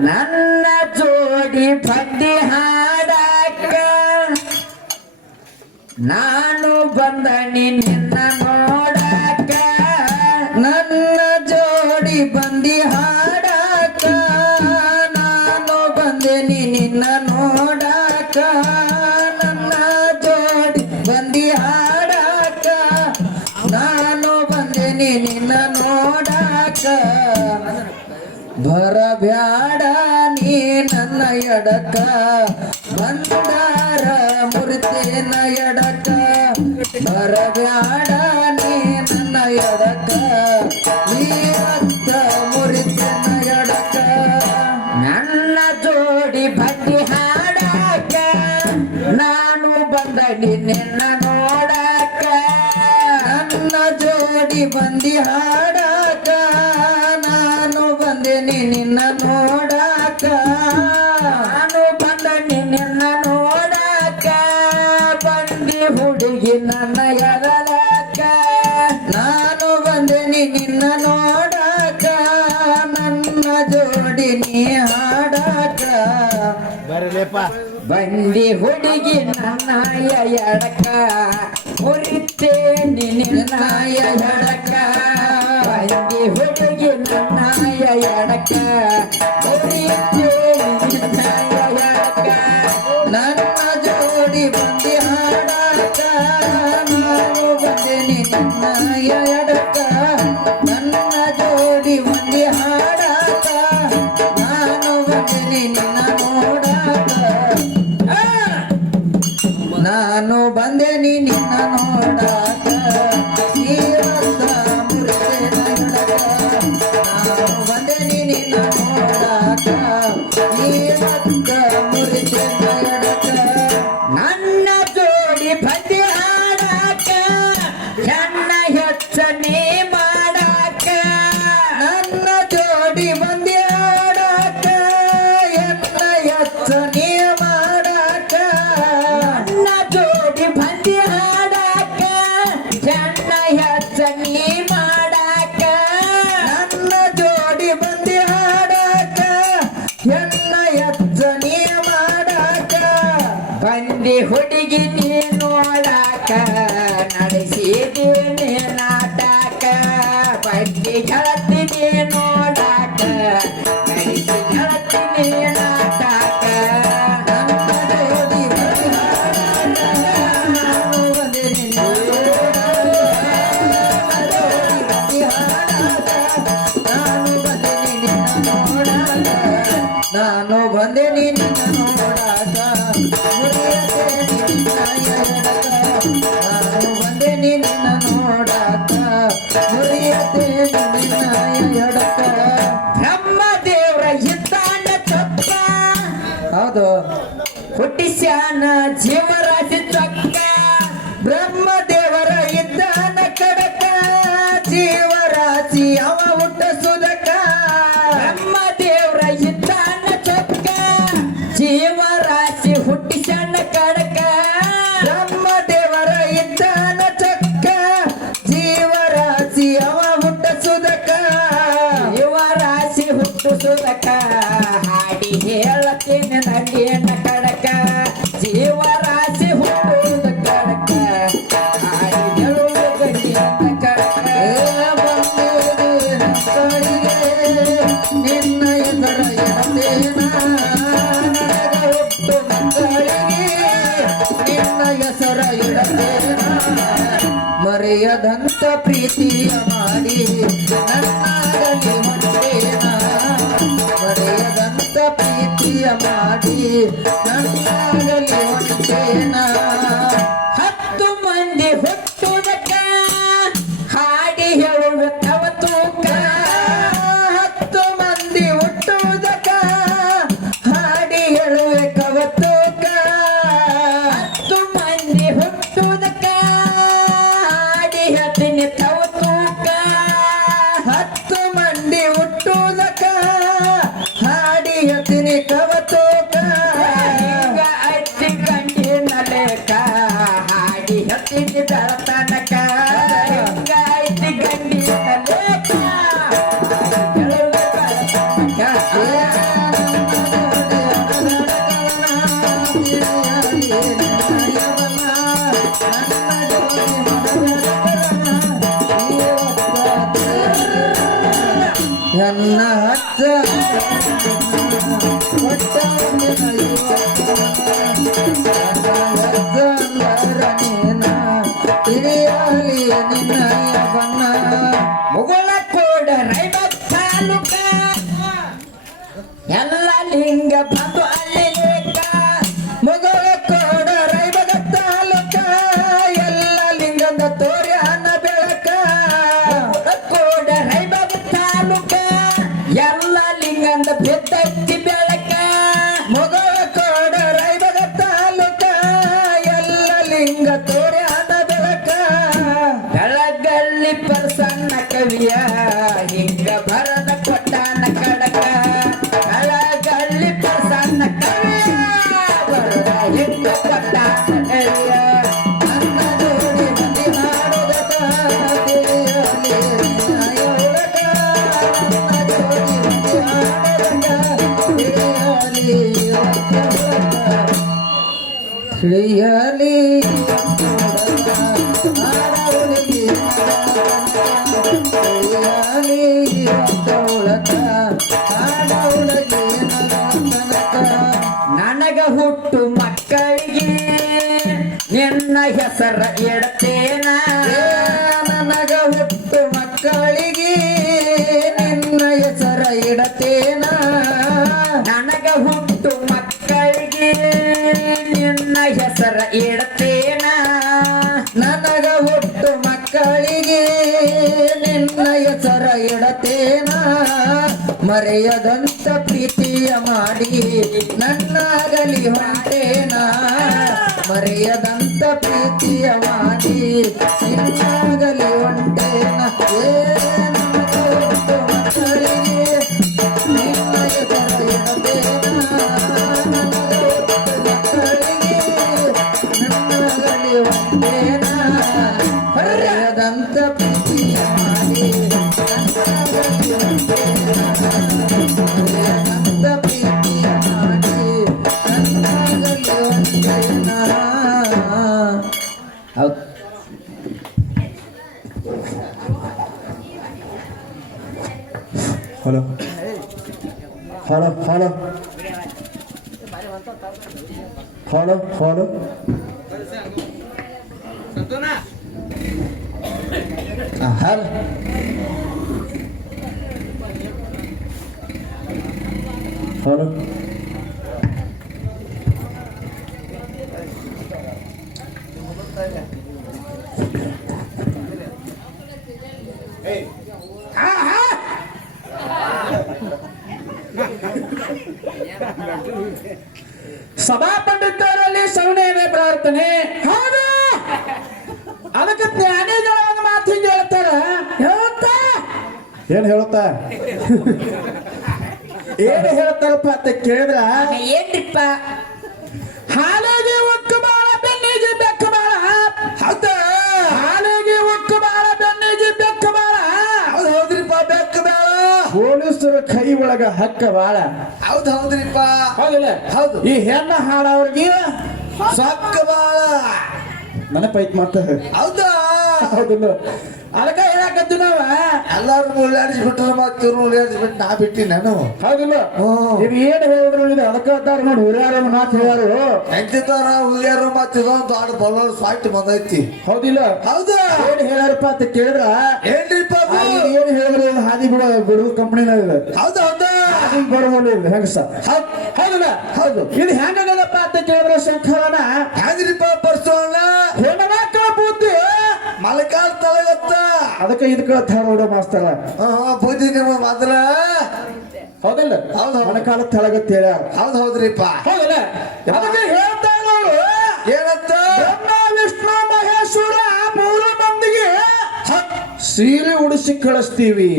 ನನ್ನ ಜೋಡಿ ಭಕ್ತಿ ಹಾಡಾಕ. ನಾನು ಬಂದನಿ ನಿನ್ನ ನೋಡಾಕ. ನನ್ನ ಜೋಡಿ ಬಂದಿ ಹಾಡಾಕ ಎಡಕ ಬಂದಾರ ಮುರಿತೇನ ಎಡಕ, ಬರಬ್ಯಾಡ ನೀ ನನ್ನ ಎಡಕ, ನೀ ಅತ್ತ ಮುರಿತೇನ ಎಡಕ. ನನ್ನ ಜೋಡಿ ಪದ್ಯ ಹಾಡಕ, ನಾನು ಬಂದಡಿ ನಿನ್ನ ನೋಡಕ. ನನ್ನ ಜೋಡಿ ಬಂದಿ ಹಾಡಾಕ, ನಾನು ಬಂದೆನಿ ನಿನ್ನ ನೋಡಾಕ. ನಾನು ಬಂದನಿ ನಿನ್ನ ನೋಡಕ್ಕ ಬಂದಿ ಹುಡುಗಿ ನನ್ನ ಎಗಲಾಕ ನಾನು ಬಂದೆ ನಿನ್ನ ನೋಡಕ್ಕ ನನ್ನ ಜೋಡಿ ನೀ ಹಾಡಾಕ ಬಂದಿ ಹುಡುಗಿ ನನ್ನ ಎಡಕ ಮುರಿತೇನಿ ನಿನ್ನ ಎಡಕ ಬಂದಿ ಹುಡುಗಿ ನನ್ನ ಎಡಕ ಮುರಿತೇನಿ ನಾನು ಬಂದೆ ನಿನ್ನ ನೋಡಾಕ. ನೀರತ್ತ ಹುಟ್ಟಿಸುದಕ ಹಾಡಿ ಹೇಳತೀನಿ ನಡಿಯನ ಕಡಕ. ಜೀವರಾಶಿ ಹುಟ್ಟುವುದ ಕಡಕ. ಹಾಡಿ ಹೇಳುವುದು ಕಡಕ. ನಿನ್ನ ನಿನ್ನ ಹೆಸರ ಮರೆಯದಂತ ಪ್ರೀತಿಯ 你 ಒಳಗ. ಮರೆಯದಂತ ಪ್ರೀತಿಯ ಮಾಡಿ ನನ್ನಾಗಲಿ ಹೊಂಟೇನ? ಮರೆಯದಂತ ಪ್ರೀತಿಯ ಮಾಡಿ ನಿನ್ನಾಗಲಿ ಹೊಂಟೇನ? ಏ hello hello hello hello hello hello ಸಭಾ ಪಂಡಿತರಲ್ಲಿ ಶರಣೇನೆ ಪ್ರಾರ್ಥನೆ. ಹೌದಾ. ಅದಕ್ಕೆ ಜ್ಞಾನಿಗಳ ಒಂದು ಮಾತು ಹಿಂಗೆ ಹೇಳ್ತಾರ. ಹೇಳ್ತಾ ಏನ್ ಹೇಳ್ತಾ ಏನ್ ಹೇಳ್ತಾರಪ್ಪ ಅಂತ ಕೇಳಿದ್ರ? ಏನ್ರಿಪ್ಪ? ಕೈ ಒಳಗ ಹಕ್ಕ ಬಾಳ. ಹೌದ್ ಹೌದ್ರಿಪ್ಪ. ಹೌದಿಲ್ಲ ಹೌದು. ಈ ಹೆಣ್ಣ ಹಾಡವ್ರಿಗೆ ಸಕ್ಕ ಬಾಳ. ನೆನಪೈತ್ ಮತ್ತ? ಹೌದಾ? ಹೌದಿಲ್ಲ ಅದಕ್ಕೆ ಎಲ್ಲಾರು ಉಳ್ಳಾಡಿಸ್ಬಿಟ್ರ ಮತ್ತೆ ಇವ್ರು ಉಳ್ಳಾಡಿಸ್ಬಿಟ್ಟು ನಾ ಬಿಟ್ಟಿ ನಾನು. ಹೌದಿಲ್ಲ. ಇದು ಏನು ಹೇಳಿದ್ರು ಇದು ಅದಕ್ಕ ಅದಾರ ನೋಡಿ ಹಿರಿಯರ ಮಾತು ಹೇಳ್ಯಾರು ಎಂತಿದ್ದಾರ ಹುಲಿಯರು ಮತ್ತೆ ಇದೊಂದು ದೊಡ್ಡ ಬಲ್ಲೋರ್ ಸಾಟ್ ಬಂದೈತಿ. ಹೌದಿಲ್ಲ? ಹೌದು. ಏನು ಹೇಳ್ಯಾರಪ್ಪ ಅಂತ ಕೇಳಿದ್ರ? ಏನ್ರಿಪ್ಪ ಏನು ಹೇಳಿದ್ರು ಇದು ಹಾದಿ ಬಿಡ ಬಿಡುವ ಕಂಪ್ನಿನ ಇದು. ಹೌದಾ ಹೌದಾ. ಹಾದಿ ಬರೋದಿಲ್ಲ ಇದು ಹೆಂಗಸ ಹೌದಲ್ಲ? ಹೌದು. ಇದು ಹೆಂಗಾಗದಪ್ಪ ಅಂತ ಕೇಳಿದ್ರ ಶಂಕರನ ಹೆಂಗ್ರಿಪ್ಪ ಪರ್ಸೋಣ ಹೆಣ್ಮಕ್ಳ ಬುದ್ಧಿ ಮಲಕಾಲ್ ಅದಕ್ಕೆ ಇದಕ್ಕೆ ಧಾರವಾಡ ಮಾಸ್ತರ. ಬುದ್ಧಿ ನಿಮ್ಮ ಮೊದಲ ಹೌದಿಲ್ಲ? ಹೌದು. ಮೊಣಕಾಲ ತೆಳಗತ್ತ ಹೌದು ಹೌದ್ ಹೌದ್ರಿಪ್ಪ. ಹೌದಲ್ಲ? ಅದಕ್ಕೆ ಹೇಳ್ತಾ ಇರೋರು ಏನತ್ತ ವಿಷ್ಣು ಮಹೇಶ್ವರ ಮೂರು ಮಂದಿಗೆ ಸೀರೆ ಉಡಿಸಿ ಕಳಿಸ್ತೀವಿ.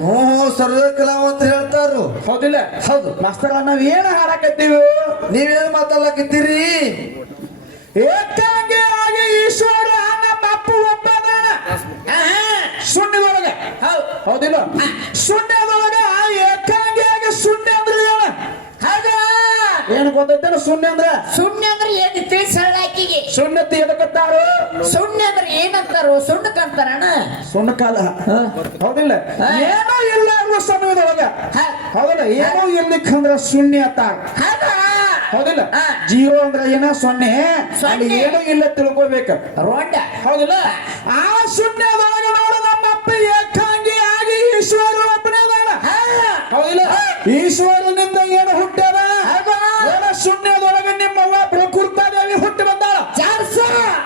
ಹ್ಞೂ ಸರ್ವ ಕಲಾವಂತ ಹೇಳ್ತಾರು ಹೌದಿಲ್ಲ? ಹೌದು. ಮಾಸ್ತರ ನಾವ್ ಏನ್ ಹಾಡಕತ್ತೀವಿ ನೀವೇನ್ ಮಾತಾಡಕತ್ತೀರಿ ಏಕಾಂಗಿ ಆಗಿ ಈಶ್ವರ ಹೌದ್- ಹೌದಿಲ್ಲ? ಶೂನ್ಯದೊಳಗ ಏಕಾಂಗಿಯಾಗಿ ಸುಣ್ಣ ಅಂದ್ರೆ ಏನು ಹೌದಾ. ಏನು ಗೊತ್ತೈತೇನ ಸುಣ್ಣ ಅಂದ್ರ? ಸುಣ್ಣ ಅಂದ್ರೆ ಏನು ತಿಳಿಸಲ್ಲ ಆಕಿಗೆ. ಶೂನ್ಯತೆ ಎದಕ್ಕತ್ತಾರು ಸುಣ್ಣ ಅಂದ್ರೆ ಏನಂತಾರೋ? ಸುಣ್ಣಕ್ಕಂತಾರಣ ಸುಣ್ಣ ಕಾಲ. ಹೌದಿಲ್ಲ? ಏನೋ ಇಲ್ಲ ಅನ್ನೋ ಸಮಯದೊಳಗ ಹೌದಲ್ಲ? ಏನೋ ಇರ್ಲಿಕ್ಕಂದ್ರ ಶೂನ್ಯ ಅಂತ. ಹೌದ? ಹೌದಿಲ್ಲ. ಜೀರೋ ಅಂದ್ರೆ ಏನ? ಸೊನ್ನೆ. ಏನೂ ಅಲ್ಲಿ ಏನೋ ಇಲ್ಲ ತಿಳ್ಕೊಬೇಕ. ರೋಂಡ. ಹೌದಿಲ್ಲ? ಆ ಸೊನ್ನೆ ನೋಡು ನಮ್ಮಪ್ಪ ಏಕಾಂಗಿ ಆಗಿ ಈಶ್ವರ ಒಬ್ಬನೇ ಅದಾನ ಹಾ. ಹೌದಿಲ್ಲ? ಈಶ್ವರನಿಂದ ಏನು ಹುಟ್ಟ್ಯಾರ ಶೂನ್ಯದೊಳಗೆ ನಿಮ್ಮವ್ವ ಪ್ರಕೃತಾದೇವಿ ಹುಟ್ಟಿ ಬಂದಾಳ?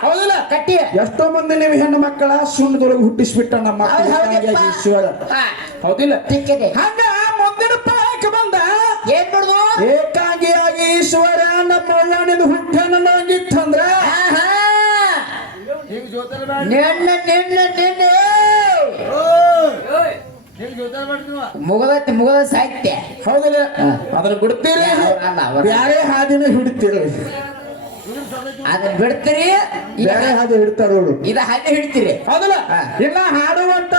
ಹೌದಿಲ್ಲ? ಕಟ್ಟಿ ಎಷ್ಟೋ ಮಂದಿ ನೀವು ಹೆಣ್ಣು ಮಕ್ಕಳ ಶೂನ್ಯದೊಳಗೆ ಹುಟ್ಟಿಸ್ಬಿಟ್ಟ ನಮ್ಮ ಅಪ್ಪ ಈಶ್ವರ. ಹೌದಿಲ್ಲ? ಹಂಗ ಮುಂದಿನ ಏನ್ ಬಿಡುದು ಏಕಾಂಗಿಯಾಗಿ ಈಶ್ವರ ನಮ್ಮ ಅವ್ವನಿಂದ ಹುಟ್ಟನ ನಂಗಿತ್ತಂದ್ರ ಹಾ. ನಿನ್ನ ನಿನ್ನ ನಿನ್ನೆ ಮುಗದೈತಿ ಮುಗದ ಸಾಹಿತ್ಯ. ಹೌದಲ್ಲ. ಅದನ್ನ ಬಿಡ್ತೀರಿ. ಬ್ಯಾರೆ ಹಾದಿನ ಹಿಡ್ತೀರಿ. ಅದನ್ನ ಬಿಡ್ತೀರಿ ಬ್ಯಾರೆ ಹಾದಿ ಹಿಡ್ತಾರ ಇದ ಹಾದಿ ಹಿಡ್ತೀರಿ. ಹೌದಲ್ಲ. ಹಾ. ಹಾಡುವಂತ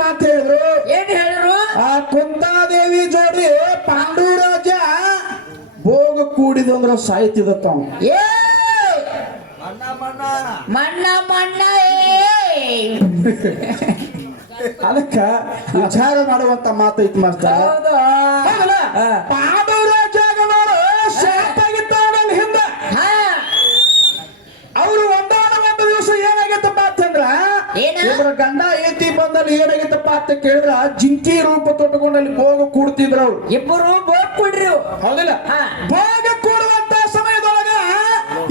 ಮಾತು ಹೇಳಿದ್ರು. ಏನ್ ಹೇಳಿರು ಆ ಕುಂತಾದೇವಿ ಜೋಡಿ ಪಾಂಡುರಾಜ ಭೋಗ ಕೂಡಿದ ಅಂದ್ರ ಸಾಯ್ತಿದತ್ತ ಅವ ಏ! ಮಣ್ಣ ಮಣ್ಣ. ಏ! ಅದಕ್ಕ ವಿಚಾರ ಮಾಡುವಂತ ಮಾತು ಐತಿ ಮಾಸ್ತರ ಇವ್ರ ಗಂಡ ಏತಿ ಬಂದಲ್ಲಿ ಏನಾಗಿತ್ತಪ್ಪ ಅಂತ ಕೇಳಿದ್ರ ಜಿಂಕಿ ರೂಪ ತೊಟ್ಟುಕೊಂಡು ಅಲ್ಲಿ ಭೋಗ ಕೂಡ್ತಿದ್ರು ಅವ್ರು ಇಬ್ಬರು ಭೋಗ ಕೊಡ್ರಿ ಹೌದಿಲ್ಲ. ಭೋಗ ಕೂಡುವಂತ ಸಮಯದೊಳಗ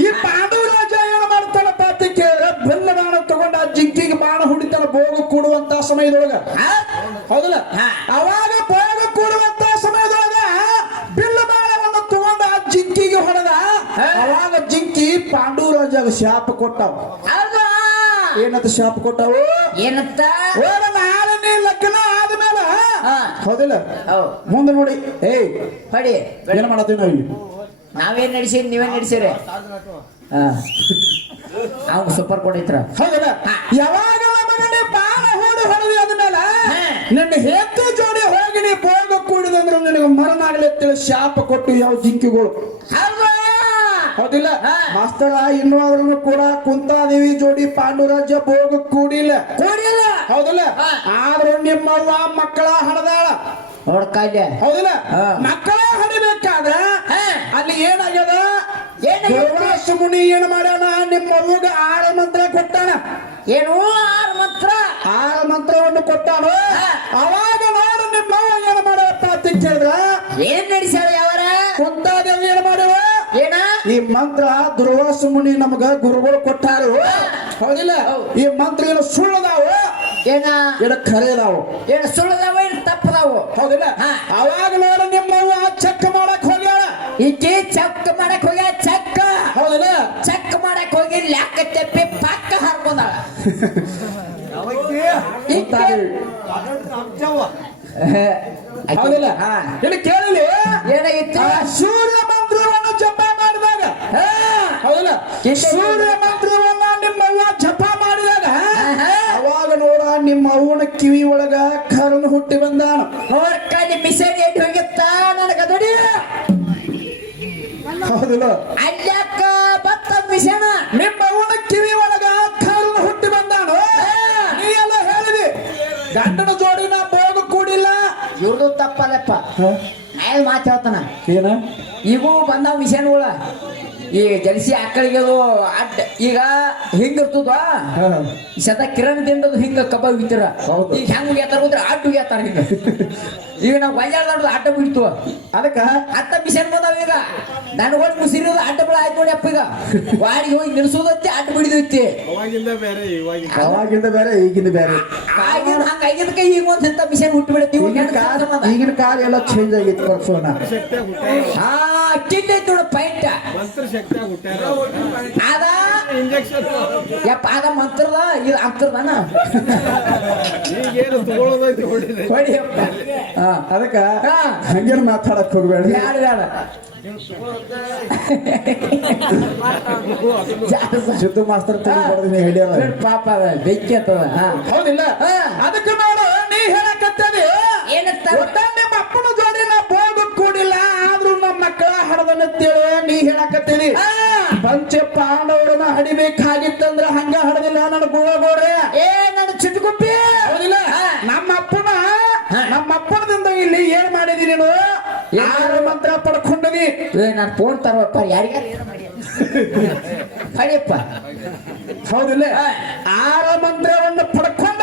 ಈ ಪಾಂಡುರಾಜ ಏನ್ ಮಾಡ್ತಾನಪ್ಪ ಅಂತ ಕೇಳಿದ್ರ ಬೆಲ್ಲದಾಣ ತಗೊಂಡ ಆ ಜಿಂಕಿಗೆ ಬಾಣ ಹುಡಿತಾನ ಭೋಗ ಕೂಡುವಂತ ಸಮಯದೊಳಗ? ಹೌದಲ್ಲ. ಅವಾಗ ಭೋಗ ಕೂಡುವಂತ ಸಮಯದೊಳಗ ಬಿಲ್ಲ ಬಾಣವನ್ನು ತಗೊಂಡ ಆ ಜಿಂಕಿಗೆ ಹೊಡೆದ. ಅವಾಗ ಜಿಂಕಿ ಪಾಂಡವರಾಜಾಗ ಶಾಪ ಕೊಟ್ಟಾವ ಏನಂತ ಶಾಪ ಕೊಟ್ಟಾವು? ಏನಂತ? ನಾಳೆ ನೀ ಲಗ್ನ ಆದ್ಮೇಲೆ. ಹೌದಿಲ್ಲ? ಹೌದು ಮುಂದೆ ನೋಡಿ. ಏಯ್ ಪಡಿ ಏನ್ ಮಾಡತ್ತೀವಿ ನಾವು ಇಲ್ಲಿ? ನಾವೇನ್ ನಡೆಸಿದ್ ನೀವೇನ್ ನಡೆಸಿರಿ? ಅವ್ನು ಸೂಪರ್ ಕೊಡೈತ್ರ? ಹೌದಲ್ಲ? ಯಾವಾಗ ನಮಗನೆ ಪಾಳ ಹೋದ ಹೊಡೆದಿ ಆದ್ಮೇಲೆ. ನನ್ನ ಹೆತ್ತು ಜೋಡಿ ಹೋಗಿ ನೀ ಭೋಗ ಕೂಡಿದಂದ್ರೆ ನಿನಗೆ ಮರಣಾಗಲಿ ಅಂತೇಳಿ ಶಾಪ ಕೊಟ್ಟು ಯಾವ ಜಿಂಕಿಗಳು? ಹೌದಿಲ್ಲ. ಮಾಸ್ತರ ಇನ್ನೂ ಕೂಡ ಕುಂತಾದೇವಿ ಜೋಡಿ ಪಾಂಡುರಾಜ್ಯ ಭೋಗ ಕೂಡಿಲ್ಲ. ಕೂಡಿಲ್ಲ. ಹೌದಲ್ಲ. ಆದ್ರೂ ನಿಮ್ಮವ್ವ ಮಕ್ಕಳ ಹಣದಾಳ. ನೋಡ್ಕಾಯ್ದೆ ಹೌದಿಲ್ಲ? ಮಕ್ಕಳ ಹಡಿಬೇಕಾದ್ರ. ಅಲ್ಲಿ ಏನಾಗ್ಯದ? ಮುನಿ ಏನ್ ಮಾಡ್ಯಾನ? ನಿಮ್ಮ ಮಗ ಆರ ಮಂತ್ರ ಕೊಟ್ಟಾನ. ಏನು? ಆರು ಮಂತ್ರ? ಆರ ಮಂತ್ರವನ್ನು ಕೊಟ್ಟಾನ? ಅವಾಗ ನೋಡು ನಿಮ್ಮ ಅವ್ವ ಏನ್ ಮಾಡ್ಯಪ್ಪ ಅಂತ ಕೇಳಿದ್ರ? ಏನ್ ನಡೆಸ್ಯಾಳ? ಮಂತ್ರ ದುರ್ವಾಸ ಮುನಿ ನಮಗ ಗುರುಗಳು ಕೊಟ್ಟಾರು. ಹೌದಿಲ್ಲ? ಈ ಮಂತ್ರ ಏನು ಸುಳ್ಳದಾವು? ಏನ? ಏನು ಖರೇದಾವು? ಏನ್ ಸುಳ್ಳದಾವ ಏನ್ ತಪ್ಪದಾವು? ಹೌದಿಲ್ಲ. ಅವಾಗ ನೋಡ ನಿಮ್ಮವ್ವ ಚೆಕ್ ಮಾಡಕ್ ಹೋಗ್ಯಾಳ. ಈಕೆ ಚಕ್ ಮಾಡಕ್ ಹೋಗ್ಯ ಚಕ್ಕ. ಹೌದಿಲ್ಲ? ಚೆಕ್ ಮಾಡಕ್ ಹೋಗಿ ಲ್ಯಾಕ ತೆಪ್ಪಿ ಪಕ್ಕ ಹರ್ಕೊಂಡಾಳ. ಹೌದಿಲ್ಲ? ಹಾ. ಇಲ್ಲಿ ಕೇಳಲಿ. ಏನಾಗಿತ್ತು? ಸೂರ್ಯ. ಹೌದಿಲ್ಲ? ಸೂರ್ಯ ಮಂತ್ರವನ್ನ ನಿಮ್ಮವ್ವ ಜಪ ಮಾಡಿದಾಗ. ಅವಾಗ ನೋಡ ನಿಮ್ಮ ಅವನ ಕಿವಿ ಒಳಗ ಕರನು ಹುಟ್ಟಿ ಬಂದಾನ. ನೋಡ್ಕಲ್ಲಿ ಮಿಸರಿ ಎಲ್ಲಿ ಹೋಗಿತ್ತ ನನಗ ದುಡಿ. ಹೌದಲ್ಲ? ಅಲ್ಲಕ್ಕ ಬತ್ತ ಮಿಸಣ ನಿಮ್ಮ ಅವನ ಕಿವಿ ಒಳಗ ಕರನು ಹುಟ್ಟಿ ಬಂದಾನು? ನೀ ಎಲ್ಲ ಹೇಳಿದಿ. ಗಂಡನ ಜೋಡಿನ ಬೋಗ ಕೂಡಿಲ್ಲ. ಇವ್ರದು ತಪ್ಪಲ್ಲಪ್ಪ. ಮಾತಾಡ್ತಾನ ಮಾತು ಹೇಳ್ತಾನ. ಏನ? ಇವು ಬಂದಾವ ಮಿಷನ್ಗಳ ಈ ಜಲಸಿ ಆಕಳಿಗೆ ಅದು ಅಡ್ಡ ಈಗ ಹಿಂಗಿರ್ತದ? ಸದಾ ಸದ ಕಿರಣ್ ದಿಂದ ಹಿಂಗ ಕಬ್ಬ ಬಿತ್ತರ ಹೌದು. ಈಗ ಹೆಂಗ್ ಉಗ್ಯಾತಾರ ಹೋದ್ರೆ ಅಡ್ಡ ಉಗ್ಯಾತಾರ ಹಿಂಗ. ಈಗ ನಾವು ಗೊಂಜಾಳ ಅಡ್ಡ ಬಿಡ್ತು ಅದಕ್ಕ? ಅತ್ತ ಮಿಷನ್ ಬಂದಾವ ಈಗ. ನನಗೊಂದು ಮುಸಿರೋದು ಅಡ್ಡ ಬಿಳ ಆಯ್ತು ನೋಡಿ ಅಪ್ಪ ಈಗ. ವಾಡಿಗೆ ಹೋಗಿ ನಿಲ್ಸೋದತ್ತೆ ಅಡ್ಡ ಬಿಡಿದೈತಿ ಅವಾಗಿಂದ ಬೇರೆ ಅವಾಗಿಂದ ಬೇರೆ ಈಗಿಂದ ಬೇರೆ. ಆಗಿನ ಹಂಗ ಕೈ ಈಗ ಒಂದ್ ಇಂಥ ಮಿಷನ್ ಹುಟ್ಟು ಬಿಡತ್ತಿ. ಈಗಿನ ಕಾಲ ಎಲ್ಲ ಚೇಂಜ್ ಆಗಿತ್ತು ಹುಟ್ಟ್ಯಾರ. ಹಾ ಕಿಲ್ಲೈತಿ ನೋಡ ಪೈಂಟ್ ಅದ ಇಂಜೆಕ್ಷನ್ ಯಪ್ಪ ಅದ ಮಂತ್ರದ ಇದು ಅಂತರ್ದಾನ ಈಗೇನು ತಗೊಳ್ಳೋದೈತಿ ಹೊಡಿದೆ ಹೊಡಿಯಪ್ಪ. ಹಾ ಅದಕ್ಕ. ಹಂಗೇನು ಮಾತಾಡಕ್ ಹೋಗ್ಬೇಡ. ಜಾಸ್ತಿ ಸಿದ್ದು ಮಾಸ್ತರ್ ಹೇಳ್ಯಾರ ಪಾಪ ಅದ ಬೆಂಕಿ ಅಂತದ ಹೌದಿಲ್ಲ. ಅದಕ್ಕೆ ನೋಡು ನೀ ಹೇಳಕತ್ತೇನಿ ಏನಂತ? ನಿಮ್ಮ ಅಪ್ಪನ ಜೋಡಿ ನಾ ಬೋಗ ಕೂಡಿಲ್ಲ ಆದ್ರೂ ನಮ್ಮ ಮಕ್ಕಳ ನೀ ಹೇಳಕತ್ತೀನಿ. ಪಂಚ ಪಾಂಡವರನ್ನ ಹಡಿಬೇಕಾಗಿತ್ತಂದ್ರ ಹಂಗ ಹಡದಿಲ್ಲ ನನ್ನ ಗೋಳ್ಗೋಡ್ರೆ. ಏ ನನ್ನ ಚಿಟಗುಪ್ಪಿ. ನಮ್ಮ ಅಪ್ಪನ ನಮ್ಮ ಅಪ್ಪನದಿಂದ ಇಲ್ಲಿ ಏನ್ ಮಾಡಿದಿ ನೀನು? ಯಾರ ಮಂತ್ರ ಪಡ್ಕೊಂಡಿ ಏ ನಾನು ಫೋನ್ ತರೋಪ್ಪ ಯಾರಿಗಾರ ಹೌದಿಲ್ಲ? ಆರ ಮಂತ್ರವನ್ನು ಪಡ್ಕೊಂಡ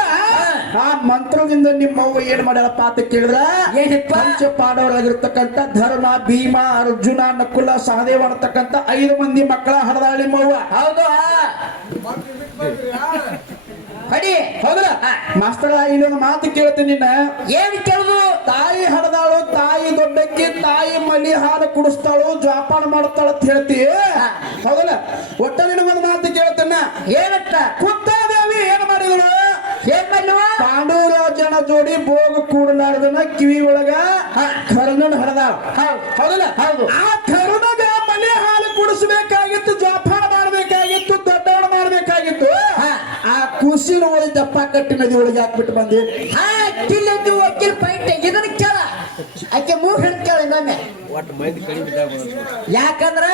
ಆ ಮಂತ್ರದಿಂದ ನಿಮ್ಮವ್ವ ಏನ್ ಮಾಡ್ಯಾರಪ್ಪ ಅಂತ ಕೇಳಿದ್ರ ಏನಪ್ಪ? ಪಂಚ ಪಾಂಡವರಾಗಿರ್ತಕ್ಕಂಥ ಧರ್ಮ ಭೀಮ ಅರ್ಜುನ ನಕುಲ ಸಹದೇವ ಅನ್ನತಕ್ಕಂಥ ಐದು ಮಂದಿ ಮಕ್ಕಳ ಹಡದಾಳ ನಿಮ್ಮವ್ವ. ಹೌದು. ಅಡಿ ಹೌದಲ್ಲ ಮಾಸ್ತರ ಇಲ್ಲೊಂದು ಮಾತು ಕೇಳ್ತೀನಿ ನಿನ್ನ. ಏನ್ ಕೇಳುದು? ತಾಯಿ ಹಡದಾಳು ತಾಯಿ ದೊಡ್ಡಕ್ಕೆ ತಾಯಿ ಮಲಿ ಹಾಲು ಕುಡಿಸ್ತಾಳು ಜೋಪಾನ ಮಾಡ್ತಾಳ ಅಂತ ಹೇಳ್ತಿ ಹೌದಲ್ಲ? ಒಟ್ಟ ನಿನಗೊಂದು ಮಾತು ಕೇಳ್ತೇನೆ. ಏನಟ್ಟ ಕುಂತಾದೇವಿ ಜೋಡಿ ಭೋಗ ಕೂಡಲಾರ್ದನ ಕಿವಿ ಒಳಗ ಕರ್ಣನ್ ಹಡದಾಳ ಹೌದು ಹೌದಲ್ಲ? ಹೌದು. ಆ ಕರ್ನಗ ಮನೆ ಹಾಲು ಕುಡಿಸ್ಬೇಕಾಗಿತ್ತು ಜೋಪಾನ ಮಾಡಬೇಕಾಗಿತ್ತು ದೊಡ್ಡವಣ ಮಾಡ್ಬೇಕಾಗಿತ್ತು. ಆ ಕುಸಿನ ಒಳಗೆ ದಪ್ಪ ಕಟ್ಟಿ ನದಿ ಒಳಗೆ ಹಾಕ್ಬಿಟ್ಟು ಬಂದಿ. ಹಾ ಕಿಲ್ಲಂದು ವಕೀಲ್ ಪೈಂಟ್ ಇದನ್ನ ಕೇಳ. ಆಕೆ ಮೂರ್ ಹೇಳಿ ಕೇಳ ಇನ್ನೊಮ್ಮೆ. ಒಟ್ಟು ಮಂದಿ ಕಡಿಮೆ ಬಿದ್ದಾಗ ಯಾಕಂದ್ರ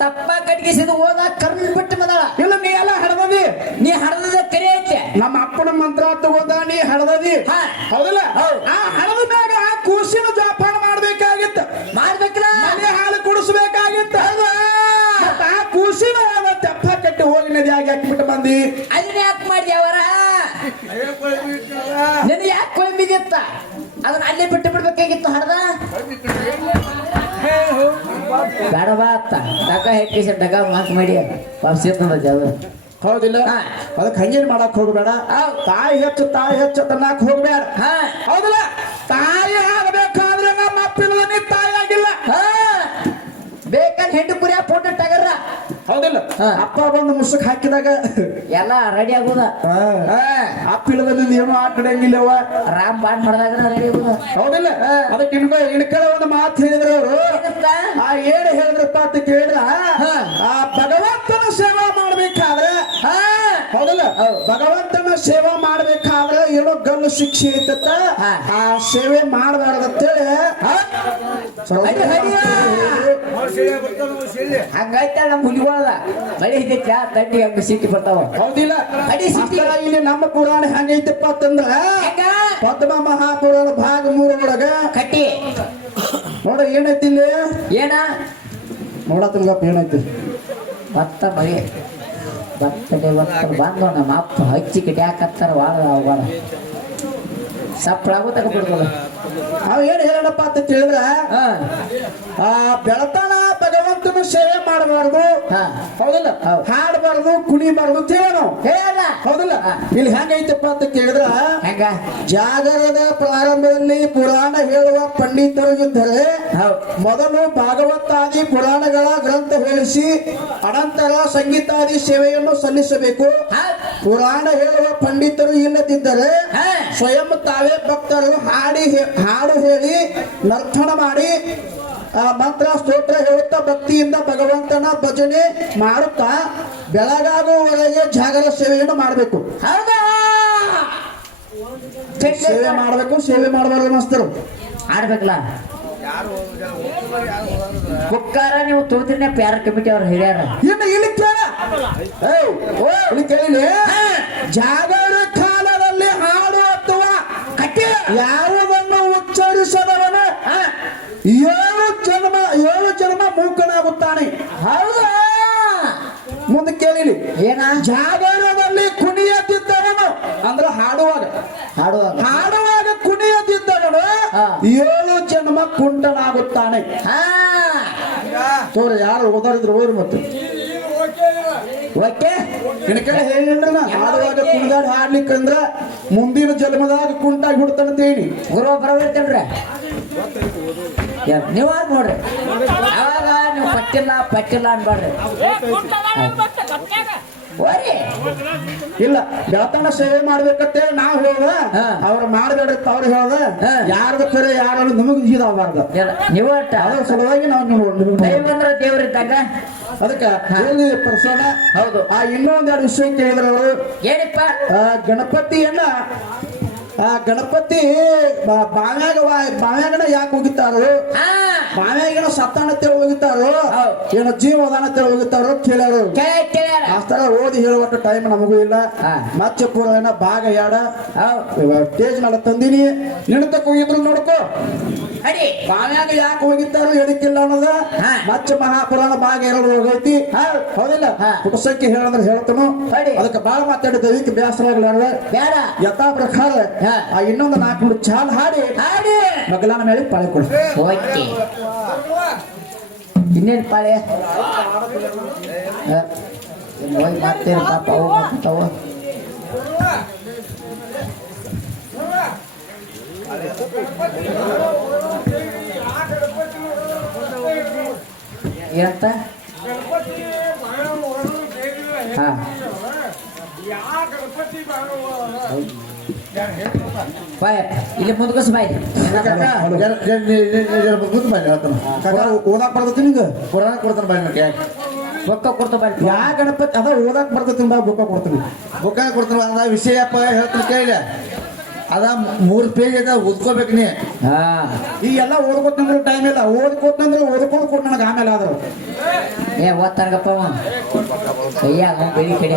ತಪ್ಪ ಕಟ್ಗಿಸಿದ ಹೋದ ಕರ್ಮ ಬಿಟ್ಟು ಬಂದಳ. ಇಲ್ಲ ನೀ ಎಲ್ಲ ಹಡದದಿ. ನೀ ಹಡದ ಕರೆ ಐತೆ. ನಮ್ಮ ಅಪ್ಪನ ಮಂತ್ರ ತಗೋದ ನೀ ಹಡದದಿ. ಹೌದಲ್ಲ? ಹೌದು. ಆ ಹಡದ ಮ್ಯಾಗ ಆ ಕೂಸಿನ ಜೋಪಾನ ಮಾಡ್ಬೇಕಾಗಿತ್ತ. ಮಾಡ್ಬೇಕಲ್ಲ. ಮನೆ ಹಾಲು ಕುಡಿಸ್ಬೇಕಾಗಿತ್ತು. ಮತ್ತ ಆ ಕೂಸಿನ ತಪ್ಪ ಕಟ್ಟಿ ಹೋಗಿ ನದಿಯಾಗಿ ಹಾಕ್ಬಿಟ್ಟು ಬಂದಿ. ಅದನ್ನ ಯಾಕೆ ಮಾಡ್ದೆ ಅವರ? ನಿನ್ನ ಯಾಕೆ ಕೊಳಂಬಿದಿತ್ತ? ಅದನ್ನ ಅಲ್ಲೇ ಬಿಟ್ಟು ಬಿಡ್ಬೇಕಾಗಿತ್ತು ಹಡ್ದ? ಬೇಡ ಬಾ ಅತ್ತ. ಡಗ ಹೆಕ್ಕಿಸಿ ಡಗ ಮಾಕ್ ಮಾಡಿ ವಾಪಸ್ ಎತ್ತಂದ ಅದು ಹೌದಿಲ್ಲ. ಅದಕ್ಕೆ ಹಂಗೇನ್ ಮಾಡಕ್ ಹೋಗ್ಬೇಡ. ಹೌದ್. ತಾಯಿ ಹೆಚ್ಚು ತಾಯಿ ಹೆಚ್ಚು ತನ್ನಕ್ ಹೋಗ್ಬೇಡ. ಹೌದಿಲ್ಲ? ತಾಯಿ ಆಗ್ಬೇಕಾದ್ರೆ ನಮ್ಮ ಅಪ್ಪಿಲ್ಲ ನೀ ತಾಯಿ ಆಗಿಲ್ಲ. ಬೇಕಾದ್ರೆ ಹೆಂಡು ಕುರಿಯ ಫೋಟೋ ಟಗರ ಹೌದಿಲ್ಲ. ಅಪ್ಪ ಬಂದು ಮುಸುಕ್ ಹಾಕಿದಾಗ ಎಲ್ಲ ರೆಡಿ ಆಗುದ. ಅಪ್ಪ ಅಪ್ಪಿಲ್ಲದಲ್ಲಿ ಏನೋ ಆಟ ನಡೆಯಂಗಿಲ್ಲವ ರಾಮ್ ಬಾಂಡ್ ಮಾಡಿದಾಗ ರೆಡಿ ಆಗುದ. ಹೌದಿಲ್ಲ. ಅದಕ್ಕೆ ಇನ್ಕ ಇನ್ಕಳ ಒಂದು ಮಾತು ಹೇಳಿದ್ರು ಅವರು. ಆ ಏನು ಹೇಳಿದ್ರಪ್ಪ ಅಂತ ಕೇಳಿದ್ರ. ಆ ಭಗವಂತನ ಸೇವಾ ಮಾಡ್ಬೇಕಾದ್ರೆ ಹೌದಲ್ಲ? ಭಗವಂತನ ಸೇವಾ ಮಾಡ್ಬೇಕಾದ್ರೆ ಏನೋ ಗಲ್ಲು ಶಿಕ್ಷೆ ಇರ್ತತ್ತ. ಆ ಸೇವೆ ಮಾಡಬಾರ್ದಂತೇಳಿ ನಮ್ ಹಂಗೈತ ನಮ್ಮ ಹುಲಿಗಳದ ಮಳೆ ಹಿಡಿತ ತಟ್ಟಿ ಹಂಗ ಸಿಟ್ಟಿ ಬರ್ತಾವ. ಹೌದಿಲ್ಲ. ಅಡಿ ಸಿಟ್ಟಿ. ಇಲ್ಲಿ ನಮ್ಮ ಪುರಾಣ ಹೆಂಗೈತಪ್ಪ ಅಂತಂದ್ರ? ಪದ್ಮ ಮಹಾಪುರಾಣ ಭಾಗ ಮೂರೊಳಗ ಕಟ್ಟಿ. ನೋಡ ಏನೈತಿ ಇಲ್ಲಿ? ಏನ? ನೋಡತ್ತಂಗಪ್ಪ ಏನೈತಿ? ಭತ್ತ ಬರೀ. ಭತ್ತಲೆ ಭತ್ತ ಬಂದು ನಮ್ಮ ಅಪ್ಪ ಹಚ್ಚಿ ಕಟ್ಯಾಕತ್ತಾರ ವಾರ ಅವಾಗ ಸಪ್ಪಳಾಗು ತಗೊಂಡ್ಬಿಡ್ಬೋದು ಅವ ಏನ್ ಹೇಳಪ್ಪ ಅಂತ ತಿಳಿದ್ರ ಆ ಬೆಳತನ ಭಗವಂತನ ಸೇವೆ ಮಾಡಬಾರದು. ಹೌದಲ್ಲ? ಹಾಡಬಾರದು ಕುಣಿಬಾರ್ದು ಅಂತ ಹೇಳ ನಾವು ಹೌದಲ್ಲ? ಇಲ್ಲಿ ಹೆಂಗೈತಪ್ಪ ಅಂತ ಕೇಳಿದ್ರ? ಹೆಂಗ? ಜಾಗರದ ಪ್ರಾರಂಭದಲ್ಲಿ ಪುರಾಣ ಹೇಳುವ ಪಂಡಿತರು ಇದ್ದರೆ. ಮೊದಲು ಭಾಗವತಾದಿ ಪುರಾಣಗಳ ಗ್ರಂಥ ಹೇಳಿಸಿ ಅನಂತರ ಸಂಗೀತಾದಿ ಸೇವೆಯನ್ನು ಸಲ್ಲಿಸಬೇಕು. ಪುರಾಣ ಹೇಳುವ ಪಂಡಿತರು ಇಲ್ಲದಿದ್ದರೆ. ಸ್ವಯಂ ತಾವೇ ಭಕ್ತರು ಹಾಡಿ ಹಾಡು ಹೇಳಿ ನರ್ತನ ಮಾಡಿ ಆ ಮಂತ್ರ ಸ್ತೋತ್ರ ಹೇಳುತ್ತಾ ಭಕ್ತಿಯಿಂದ ಭಗವಂತನ ಭಜನೆ ಮಾಡುತ್ತಾ ಬೆಳಗಾಗುವವರೆಗೆ ಜಾಗರ ಸೇವೆಯನ್ನು ಮಾಡಬೇಕು. ಹೌದಾ? ಸೇವೆ ಮಾಡಬೇಕು ಸೇವೆ ಮಾಡಬಾರ್ದು ಮಸ್ತರು ಆಡ್ಬೇಕಲ್ಲ? ಕುಕ್ಕಾರ ನೀವು ತೋತಿನ ಪ್ಯಾರ ಕಮಿಟಿ ಅವ್ರು ಹಿರಿಯರ. ಇನ್ನು ಇಲ್ಲಿ ಕೇಳಿ. ಇಲ್ಲಿ ಕೇಳಿ ಜಾಗರ ಕಾಲದಲ್ಲಿ ಹಾಡು ಅಥವಾ ಯಾರದನ್ನು ಉಚ್ಚರಿಸದವನ? ಯೋ ಮೂಕನಾಗುತ್ತಾನೆ ಹೌದಾ? ಮುಂದೆ ಕೇಳಿಲಿ. ಏನ? ಜಾಗರದಲ್ಲಿ ಕುಣಿಯದಿದ್ದವನು ಅಂದ್ರೆ ಹಾಡುವಾಗ. ಹಾಡುವಾಗ. ಹಾಡುವಾಗ ಕುಣಿಯದಿದ್ದವನು. ಏಳು ಜನ್ಮ ಕುಂಟನಾಗುತ್ತಾನೆ. ಹಾ. ತೋರಿ ಯಾರು ಓದಾರಿದ್ರು ಓರಿ ಮತ್ತೆ. ಓಕೆ? ಕಡೆ ಹೇಳಿಲ್ರಿ ನಾ ಹಾಡುವಾಗ ಕುಣಿದಾಡಿ ಹಾಡ್ಲಿಕ್ಕಂದ್ರ ಮುಂದಿನ ಜನ್ಮದಾಗ ಕುಂಟಾಗಿ ಬಿಡ್ತಾನಂತ ಹೇಳಿ ಗುರು ಬರಬೇಕಲ್ರಿ ನೀವು ನೋಡ್ರಿ. ಪಟ್ಟಿಲ್ಲ ಪಕ್ಕಿಲ್ಲ ಅನ್ಬಾರ್ರಿ ಓರಿ ಇಲ್ಲ ಬೆಳತನ ಸೇವೆ ಮಾಡ್ಬೇಕಂತೇಳಿ ನಾವ್ ಹೇಳ್ದ ಹಾ. ಅವ್ರ ಮಾಡ್ಬೇಡ್ರಿ ಅವ್ರು ಹೇಳ್ದ. ಹಾ. ಯಾರ್ದು ಕರೆ ಯಾರು ನಮಗೆ ಇದಾಗಬಾರ್ದು ನೀವು ಅದ್ರ ಸಲುವಾಗಿ ನಾವು ನಿಮ್ಗೆ ದೈವ ಬಂದ್ರ ದೇವ್ರಿದ್ದಾಗ ಅದಕ್ಕೆ ಹೇಳಿ ಪರ್ಸೋಣ ಹೌದು. ಆ ಇನ್ನೊಂದೆರಡು ವಿಷಯ ಕೇಳಿದ್ರೆ ಅವರು ಏನಪ್ಪ? ಆ ಗಣಪತಿಯನ್ನ ಆ ಗಣಪತಿ ಬಾವ್ಯಾಗ ಬಾವ್ಯಾಗನ ಯಾಕೆ ಹೋಗಿತ್ತಾರೋ? ಬಾವ್ಯಾಗನ ಸತ್ತಾನತ್ತೇಳಿ ಹೋಗಿತ್ತಾರೋ? ಹೌದ್. ಏನ ಜೀವದಾನ ಅಂತ ಹೋಗುತ್ತಾರೋ ಕೇಳ್ಯಾರು? ಓದಿ ಹೇಳುವಷ್ಟು ಟೈಮ್ ನಮಗೂ ಇಲ್ಲ. ಮತ್ತೆ ಪೂರ್ಣ ಭಾಗ ಯಾಡ? ಸ್ಟೇಜ್ ಮೇಲೆ ತಂದಿನಿ. ನಿಣತಕ್ಕೆ ಹೋಗಿದ್ರು ನೋಡ್ಕೋ. ಬಾವ್ಯಾಗ ಯಾಕೆ ಹೋಗಿತ್ತಾರು ಎದಕ್ಕಿಲ್ಲ ಅನ್ನೋದ. ಮಚ್ಚ ಮಹಾಪುರಾಣ ಭಾಗ ಎರಡು ಹೋಗೈತಿ. ಹೌದಿಲ್ಲ. ಪುಟಸಂಖ್ಯೆ ಹೇಳಂದ್ರೆ ಹೇಳ್ತಾನು. ಅದಕ್ಕೆ ಬಾಳ ಮಾತಾಡಿದ ಇದಕ್ಕೆ ಬೇಸರ ಆಗ್ಲಾರ್ದ. ಯಥಾ ಪ್ರಕಾರ. ಆ ಇನ್ನೊಂದು ನಾಲ್ಕು ಮೂರು ಚಾಲ್ ಹಾಡಿ ಹಾಡಿ ಮಗಲಾನ ಮೇಲೆ ಪಾಳೆ ಕೊಡು ಓಕೆ ಇನ್ನೇನು ಪಾಳೆ ಹೋಗಿ ಮಾಡ್ತೀರ ಪಾಪ ಅವು ಮಾಡ್ತಾವ ಏನಂತ ಹಾ ಬಾಯ್ ಇಲ್ಲಿ ಮುಂದ್ಕೋಸ್ ಬಾಯ್. ಮುಂದೆ ಬಾಯ್ ಓದಾಕ್ ಬರ್ತೈತಿ ನಿಂಗ? ಪುರಾಣ ಕೊಡ್ತಾನ ಬಾಯಿ ಮತ್ತೆ ರೊಕ್ಕ ಕೊಡ್ತಾ ಬಾಯ್ ಯಾ ಗಣಪತಿ ಅದ ಓದಾಕ್ ಬರ್ತೈತಿ ಬಾ ಬುಕ್ಕ ಕೊಡ್ತೀನಿ. ಬುಕ್ಕ ಕೊಡ್ತಾನ ಅದ ವಿಷಯಪ್ಪ ಹೇಳ್ತೀನಿ ಕೇಳಿ ಅದ ಮೂರ್ ಪೇಜ್ ಅದ ಓದ್ಕೋಬೇಕು ನೀ. ಈ ಎಲ್ಲ ಓದ್ಕೋತಂದ್ರೆ ಟೈಮ್ ಇಲ್ಲ. ಓದ್ಕೋತಂದ್ರೆ ಓದ್ಕೊಂಡು ಕೊಟ್ಟು ನನಗೆ ಆಮೇಲೆ ಆದ್ರು. ಏ ಓದ್ತಾನಗಪ್ಪ ಅವ್ನ್ ಬೆಳಿ ಕಡೆ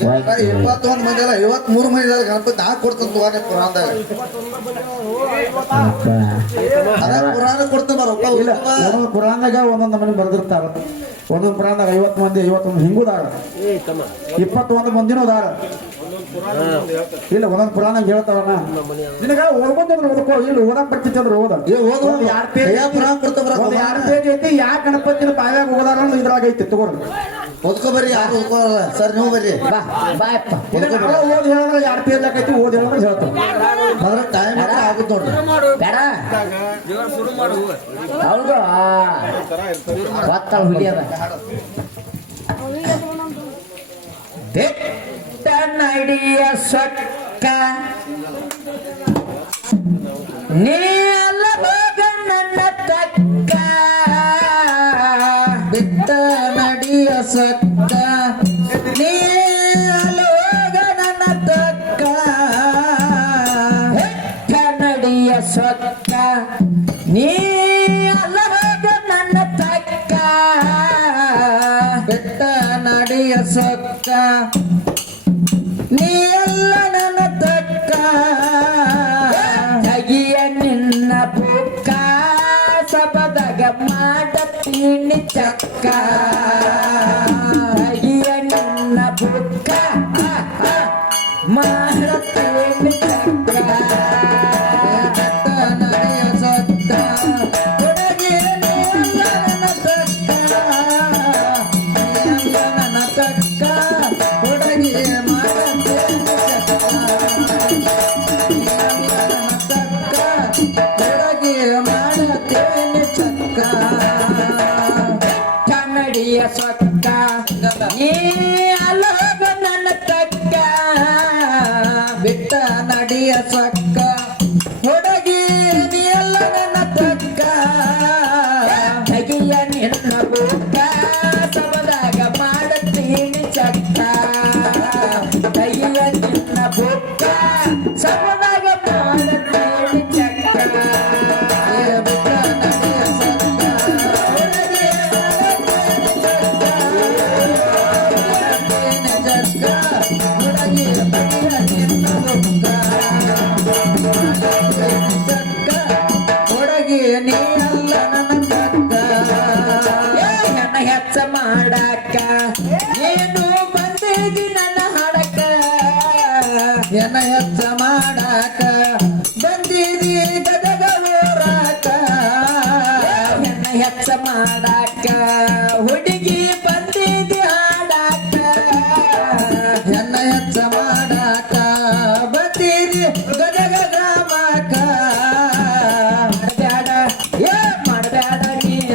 ಇಪ್ಪತ್ತೊಂದು ಮಂದಿ ಅಲ್ಲ ಐವತ್ ಮೂರು ಮಂದಿ ಇದಾರೆ ಗಣಪತಿ ನಾ ಕೊಡ್ತಂತ ತಗೋನೆ ಪುರಾಣದಾಗ. ಅದ ಪುರಾಣ ಕೊಡ್ತಾನ ರೊಕ್ಕ ಇಲ್ಲ ಒಂದೊಂದು ಪುರಾಣದಾಗ ಒಂದೊಂದು ಮನೆ ಬರೆದಿರ್ತಾರ. ಒಂದೊಂದು ಪುರಾಣದಾಗ ಐವತ್ತು ಮಂದಿ ಐವತ್ತೊಂದು ಹಿಂಗೂ ದಾರ. ಇಪ್ಪತ್ತೊಂದು ಮಂದಿನೂ ಅದಾರ ಇಲ್ಲ ಒಂದೊಂದು ಪುರಾಣ ಹೇಳ್ತಾವಣ್ಣ ನಿನಗ ಓದ್ಕೊಂಡ್ರೆ ಓದ್ಕೋ ಇಲ್ಲ ಓದಕ್ ಬರ್ತಿತ್ತು ಅಂದ್ರೆ ಓದ. ಏ ಓದು ಒಂದ್ ಎರಡ್ ಪೇಜ್ ಪುರಾಣ ಕೊಡ್ತಾವ ಬರಪ್ಪ. ಪೇಜ್ ಐತಿ ಯಾ ಗಣಪತಿನ ಬಾವ್ಯಾಗ ಹೋದಾರ ಅನ್ನೋದು ಇದ್ರಾಗ ಐತಿ ತಗೋರಿ. ಓದ್ಕೋ ಬರ್ರಿ ಯಾರು ಓದ್ಕೊಳಲ್ಲ ಸರ್ ನೀವು ಬರ್ರಿ. ಬಾ ಬಾಯಪ್ಪ ಓದ್ ಹೇಳಿದ್ರೆ ಎರಡು ಪೇಜ್ ಆಕೈತಿ ಓದ್ ಹೇಳಿದ್ರೆ ಹೇಳ್ತಾರೆ ಅದ್ರ ಟೈಮ್ ಆಗುತ್ತೆ ನೋಡ್ರಿ. ಬೇಡ. ಹೌದು. ಗೊತ್ತಲ್ಲ ಬೆಟ್ಟ ನಡಿಯ ಸೊಕ್ಕ. ನೀ ಅಲ್ಲ ಹೋಗ ನನ್ನ ತಕ್ಕ. ಬೆಟ್ಟ ಹೋಗ ನನ್ನ ತಕ್ಕ. ಕನ್ನಡಿಯ ನಡಿಯ ಸೊಕ್ಕ ನೀ ಅಲ್ಲ ಹೋಗ ನನ್ನ ತಕ್ಕ. ಬೆಟ್ಟ ನಡಿಯ ಸಕ್ಕ ನೀ ಅಲ್ಲ ನನ್ನ ತಕ್ಕ. ಮಾಡತೀನಿ ಚಕ್ಕ ತಗಿಯ ನಿನ್ನ ಬುಕ್ಕ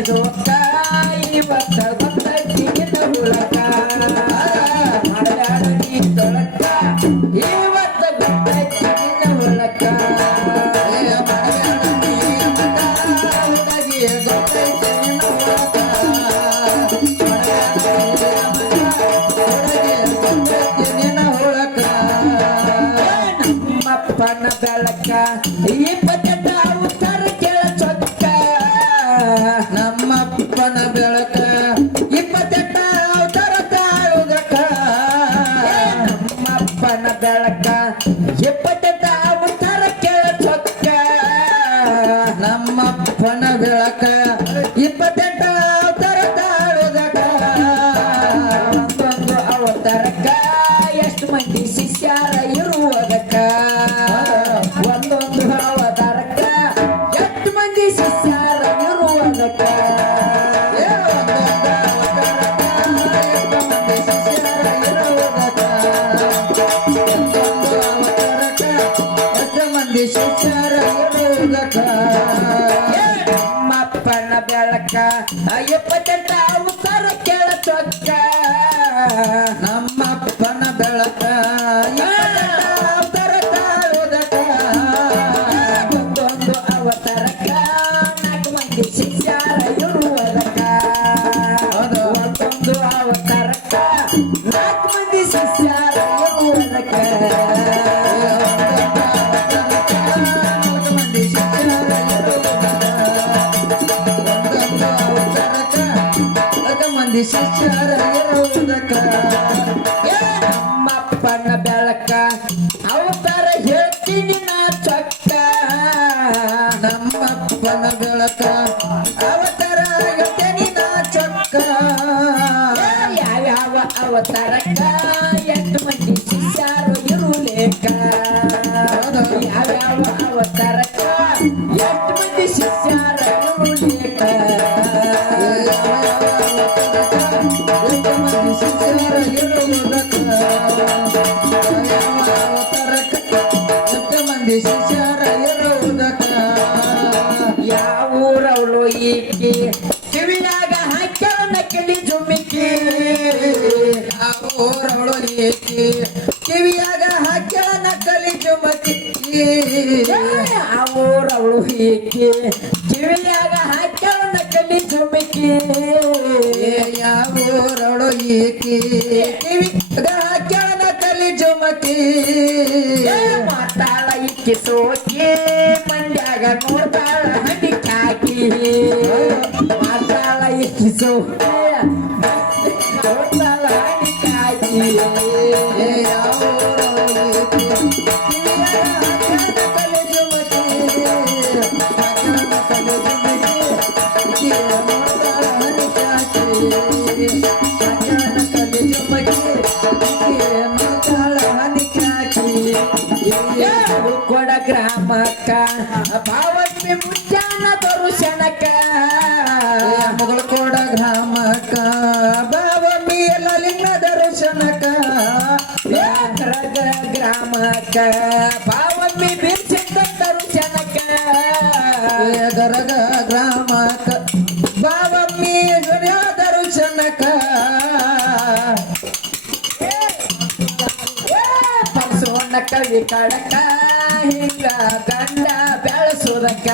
ನೀ ಜೋಕ ಇವತ್ತ ಮಂದಿ ಶಿಷ್ಯರವುದಕ್ಕ ನಮ್ಮಪ್ಪನ ಬೆಳಕ ಅವತಾರ ಹೇಳ್ತೀನಿ ನಾ ಚಕ್ಕ. ನಮ್ಮಪ್ಪನ ಬೆಳಕ ಕಿವಿಯಾಗ ಹಾಕ್ಯಾಳ ನಕಲಿ ಜುಮತಿ. ಅವರವಳು ಏಕೆ ಕಿವಿಯಾಗ ಹಾಕ್ಯಾಳ ನಕಲಿ ಜುಮಕಿ. ಯಾವೂರವಳು ಏಕೆ ಕಿವಿಯಾಗ ಹಾಕ್ಯಾಳ ನಕಲಿ ಜುಮತಿ ಮಾತಾಳ ಇಕ್ಕಿ ಸೋಕೆ ಮಂಡ್ಯಾಗ ನೋಡ್ತಾಳ ಹಾಕಿ ಮಾತಾಳ ಇಕ್ಕಿ ಸೋಕೆ. ಗ್ರಾಮಕ್ಕ ಪಾವಮ್ಮಿ ಬೀರ್ಸಿದ್ದರು ಜನಕ್ಕ. ಎದರಗ ಗ್ರಾಮಕ್ಕ ಪಾವಮ್ಮಿ ಎದುರಾದರು ಜನಕ ಪರಸುವಣ್ಣ ಕವಿ ಕಡಕ ಹಿಂಗ ಗಂಡ ಬೆಳೆಸುವುದಕ್ಕ.